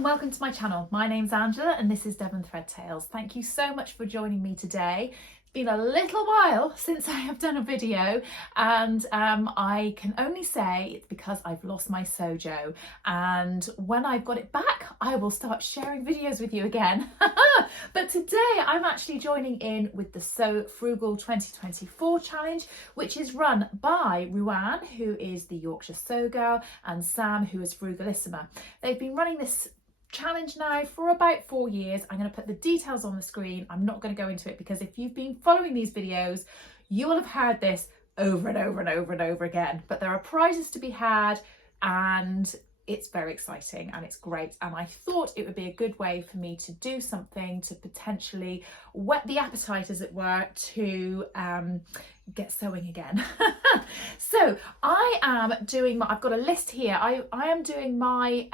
and welcome to my channel. My name's Angela and this is Devon Threadtails. Thank you so much for joining me today. It's been a little while since I have done a video and I can only say it's because I've lost my SoJo, and when I've got it back I will start sharing videos with you again. But today I'm actually joining in with the Sew Frugal 2024 challenge, which is run by Ruan, who is the Yorkshire Sew Girl, and Sam, who is Frugalissima. They've been running this challenge now for about 4 years. I'm going to put the details on the screen. I'm not going to go into it because if you've been following these videos, you will have heard this over and over and over and over again. But there are prizes to be had and it's very exciting and it's great, and I thought it would be a good way for me to do something to potentially whet the appetite, as it were, to get sewing again. So I am doing I've got a list here. I am doing my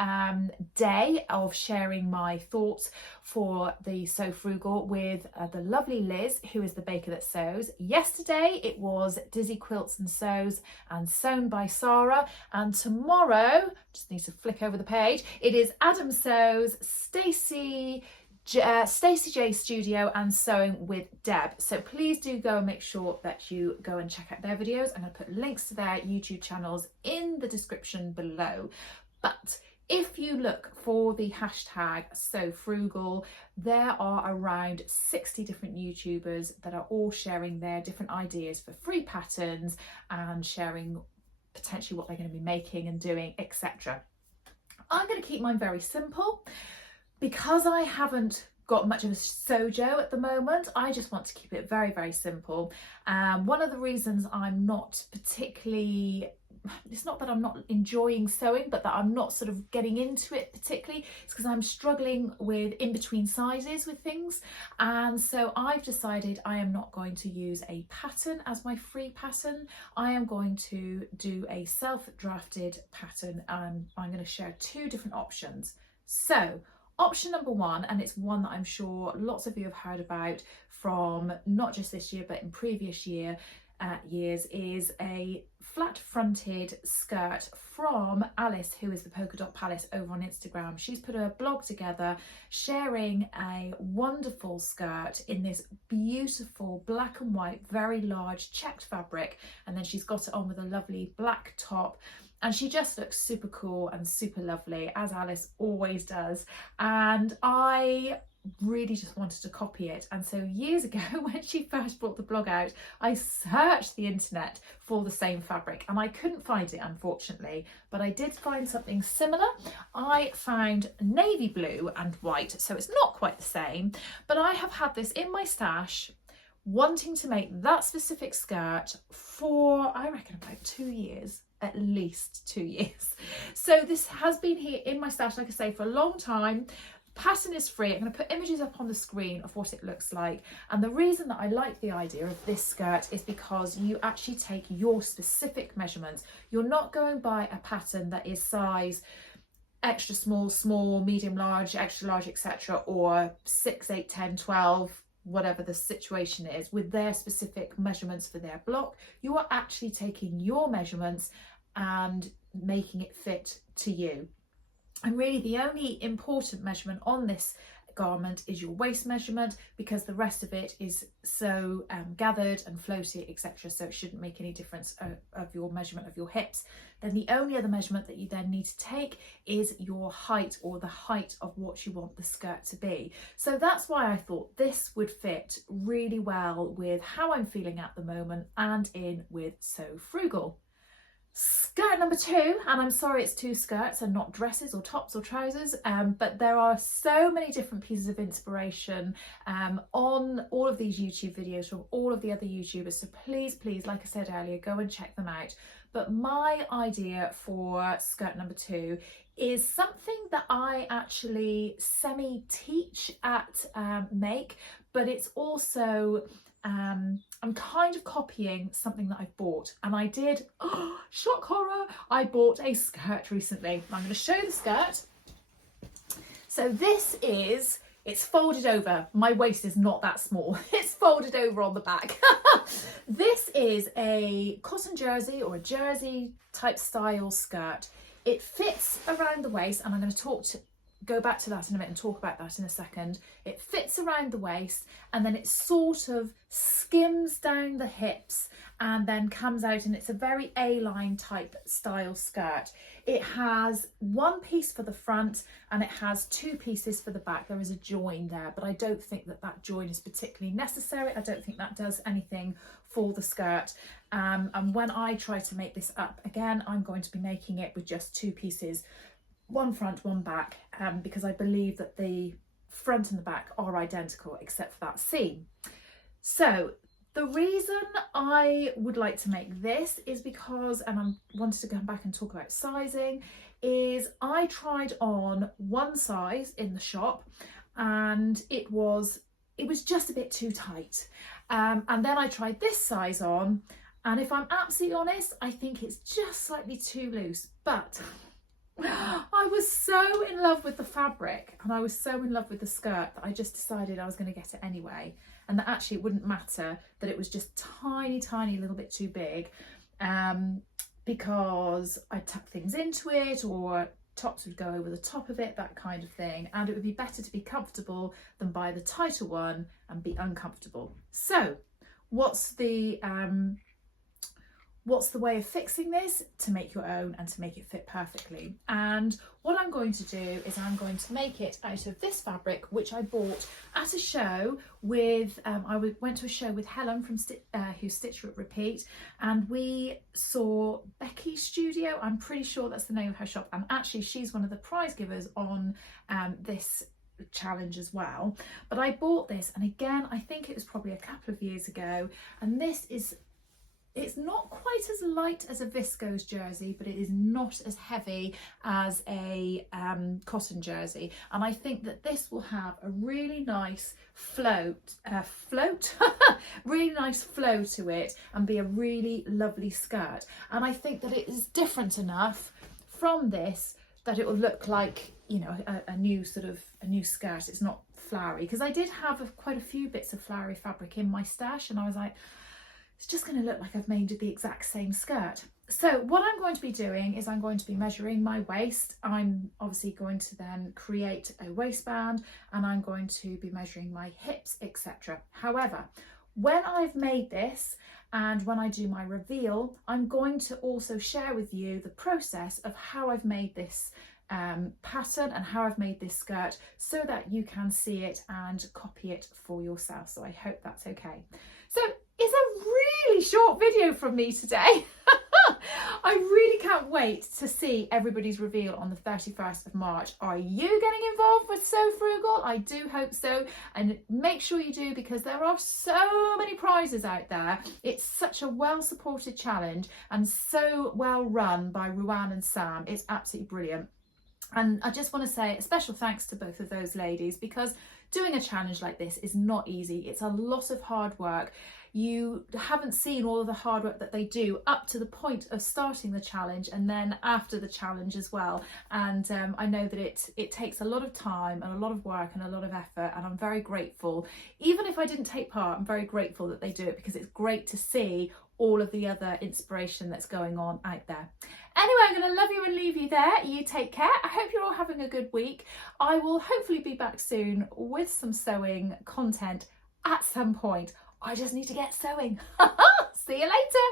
day of sharing my thoughts for the Sew Frugal with the lovely Liz, who is the baker that sews. Yesterday it was Dizzy Quilts and Sews and Sewn by Sarah, and tomorrow, just need to flick over the page, it is Adam Sews, Stacey J Studio and Sewing with Deb. So please do go and make sure that you go and check out their videos. I'm going to put links to their YouTube channels in the description below. But if you look for the hashtag SewFrugal, there are around 60 different YouTubers that are all sharing their different ideas for free patterns and sharing potentially what they're going to be making and doing, etc. I'm going to keep mine very simple. Because I haven't got much of a SoJo at the moment, I just want to keep it very, very simple. One of the reasons I'm not particularly, it's not that I'm not enjoying sewing, but that I'm not sort of getting into it particularly, it's because I'm struggling with in-between sizes with things. And so I've decided I am not going to use a pattern as my free pattern. I am going to do a self-drafted pattern, and I'm going to share 2 different options. So option number 1, and it's one that I'm sure lots of you have heard about from not just this year but in previous years, is a flat fronted skirt from Alice, who is the Polka Dot Palace over on Instagram. She's put a blog together sharing a wonderful skirt in this beautiful black and white, very large checked fabric, and then she's got it on with a lovely black top. And she just looks super cool and super lovely, as Alice always does. And I really just wanted to copy it. And so years ago, when she first brought the blog out, I searched the internet for the same fabric and I couldn't find it, unfortunately, but I did find something similar. I found navy blue and white, so it's not quite the same, but I have had this in my stash wanting to make that specific skirt for, I reckon, about 2 years. At least 2 years. So this has been here in my stash, like I say, for a long time. Pattern is free. I'm going to put images up on the screen of what it looks like. And the reason that I like the idea of this skirt is because you actually take your specific measurements. You're not going by a pattern that is size extra small, small, medium, large, extra large, etc., or 6, 8, 10, 12, whatever the situation is, with their specific measurements for their block. You are actually taking your measurements and making it fit to you. And really the only important measurement on this garment is your waist measurement, because the rest of it is so gathered and floaty, etc., so it shouldn't make any difference of your measurement of your hips. Then the only other measurement that you then need to take is your height, or the height of what you want the skirt to be. So that's why I thought this would fit really well with how I'm feeling at the moment and in with Sew Frugal. Skirt number 2, and I'm sorry it's 2 skirts and not dresses or tops or trousers, but there are so many different pieces of inspiration on all of these YouTube videos from all of the other YouTubers, so please, like I said earlier, go and check them out. But my idea for skirt number 2 is something that I actually semi-teach at Make, but it's also I'm kind of copying something that I've bought, and I did, oh, shock horror, I bought a skirt recently. I'm going to show the skirt. So this is, it's folded over. My waist is not that small. It's folded over on the back. This is a cotton jersey or a jersey type style skirt. It fits around the waist, and I'm going to talk go back to that in a minute and talk about that in a second. It fits around the waist and then it sort of skims down the hips and then comes out, and it's a very A-line type style skirt. It has one piece for the front and it has two pieces for the back. There is a join there, but I don't think that that join is particularly necessary. I don't think that does anything for the skirt. And when I try to make this up again, I'm going to be making it with just two pieces, one front, one back, because I believe that the front and the back are identical except for that seam. So the reason I would like to make this is because, and I wanted to come back and talk about sizing, is I tried on one size in the shop and it was just a bit too tight. And then I tried this size on, and if I'm absolutely honest, I think it's just slightly too loose. But I was so in love with the fabric and I was so in love with the skirt that I just decided I was going to get it anyway, and that actually it wouldn't matter that it was just tiny little bit too big, because I'd tuck things into it or tops would go over the top of it, that kind of thing, and it would be better to be comfortable than buy the tighter one and be uncomfortable. So what's the way of fixing this to make your own and to make it fit perfectly? And what I'm going to do is I'm going to make it out of this fabric, which I bought at a show with, I went to a show with Helen from who Stitch Repeat, and we saw Becky's Studio. I'm pretty sure that's the name of her shop, and actually she's one of the prize givers on this challenge as well. But I bought this, and again, I think it was probably a couple of years ago, and it's not quite as light as a viscose jersey, but it is not as heavy as a cotton jersey. And I think that this will have a really nice really nice flow to it and be a really lovely skirt. And I think that it is different enough from this that it will look like, you know, a new skirt. It's not flowery, because I did have quite a few bits of flowery fabric in my stash, and I was like, it's just going to look like I've made the exact same skirt. So what I'm going to be doing is I'm going to be measuring my waist. I'm obviously going to then create a waistband, and I'm going to be measuring my hips, etc. However, when I've made this and when I do my reveal, I'm going to also share with you the process of how I've made this pattern and how I've made this skirt, so that you can see it and copy it for yourself. So I hope that's okay. So it's a really short video from me today. I really can't wait to see everybody's reveal on the 31st of March. Are you getting involved with So Frugal? I do hope so, and make sure you do, because there are so many prizes out there. It's such a well supported challenge and so well run by Ruan and Sam. It's absolutely brilliant. And I just want to say a special thanks to both of those ladies, because doing a challenge like this is not easy. It's a lot of hard work. You haven't seen all of the hard work that they do up to the point of starting the challenge, and then after the challenge as well. And I know that it takes a lot of time and a lot of work and a lot of effort, and I'm very grateful. Even if I didn't take part, I'm very grateful that they do it, because it's great to see all of the other inspiration that's going on out there. Anyway, I'm going to love you and leave you there. You take care. I hope you're all having a good week. I will hopefully be back soon with some sewing content at some point. I just need to get sewing. See you later.